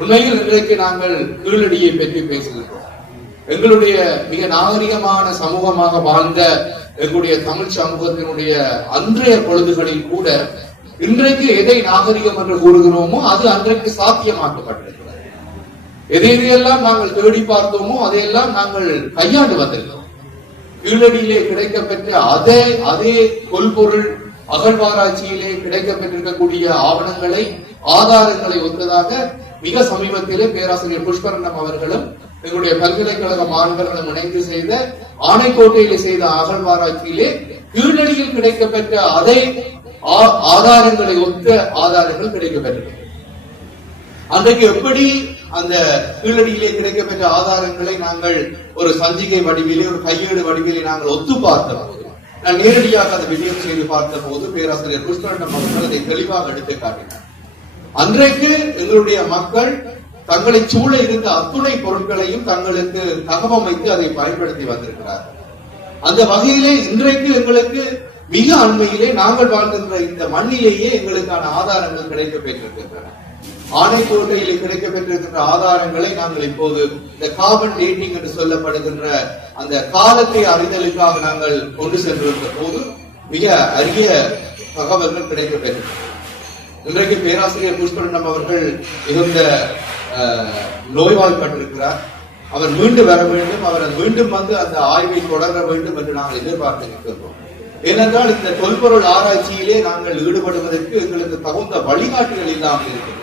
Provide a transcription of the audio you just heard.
உண்மையில் இன்றைக்கு நாங்கள் கீழடியை பற்றி பேசுகிறோம் எங்களுடைய மிக நாகரிகமான சமூகமாக வாழ்ந்த எங்களுடைய தமிழ் சமூகத்தினுடைய அன்றைய பொழுதுகளில் கூட இன்றைக்கு எதை நாகரிகம் என்று கூறுகிறோமோ அது அன்றைக்கு சாத்தியமாக்கப்பட்டிருக்கிறது. எதை எதையெல்லாம் நாங்கள் தேடி பார்த்தோமோ அதையெல்லாம் நாங்கள் கையாண்டு வந்திருக்கிறோம். கீழடியிலே கிடைக்கப்பெற்ற அதே அதே கொள்பொருள் அகழ்வாராய்ச்சியிலே கிடைக்கப்பெற்றிருக்கக்கூடிய ஆவணங்களை ஆதாரங்களை ஒத்ததாக மிக சமீபத்திலே பேராசிரியர் புஷ்பரண்டம் அவர்களும் எங்களுடைய பல்கலைக்கழக மாணவர்களும் இணைந்து செய்த ஆணைக்கோட்டையிலே செய்த அகழ்வாராய்ச்சியிலே கீழடியில் கிடைக்கப்பெற்ற அதே ஆ- ஆதாரங்களை ஒத்த ஆதாரங்கள் கிடைக்கப்பெற்றது. அன்றைக்கு எப்படி அந்த கீழடியிலே கிடைக்கப்பெற்ற ஆதாரங்களை நாங்கள் ஒரு சஞ்சிகை வடிவிலே ஒரு கையேடு வடிவிலே நாங்கள் ஒத்து பார்த்தோம். நான் நேரடியாக அதை விஜயம் செய்து பார்த்த போது பேராசிரியர் புஷ்கரண்டம் அவர்கள் அதை தெளிவாக எடுத்து காட்டினார் அன்றைக்கு எங்களுடைய மக்கள் தங்களை சூழ இருந்த அத்துணை பொருட்களையும் தங்களுக்கு தகவமைத்து அதை பயன்படுத்தி வந்திருக்கிறார் அந்த வகையிலே இன்றைக்கு எங்களுக்கு மிக அண்மையிலே நாங்கள் வாழ்கின்ற இந்த மண்ணிலேயே எங்களுக்கான ஆதாரங்கள் கிடைக்க பெற்றிருக்கின்றன ஆணைக்கோட்டையிலே கிடைக்க பெற்றிருக்கின்ற ஆதாரங்களை நாங்கள் இப்போது இந்த கார்பன் டேட்டிங் என்று சொல்லப்படுகின்ற அந்த காலத்தை அறிதலுக்காக நாங்கள் கொண்டு சென்றிருந்த போது மிக அரிய தகவல்கள் கிடைக்க பெற்றிருக்கிறது இன்றைக்கு பேராசிரியர் புஷ்பரண்டம் அவர்கள் மிகுந்த நோய்வாய்ப்பட்டிருக்கிறார். அவர் மீண்டும் வர வேண்டும் அவர் மீண்டும் வந்து அந்த ஆய்வை தொடர வேண்டும் என்று நாங்கள் எதிர்பார்த்து நிற்கிறோம். ஏனென்றால் இந்த தொல்பொருள் ஆராய்ச்சியிலே நாங்கள் ஈடுபடுவதற்கு எங்களுக்கு தகுந்த வழிகாட்டுகள் இல்லாமல் இருக்கிறது.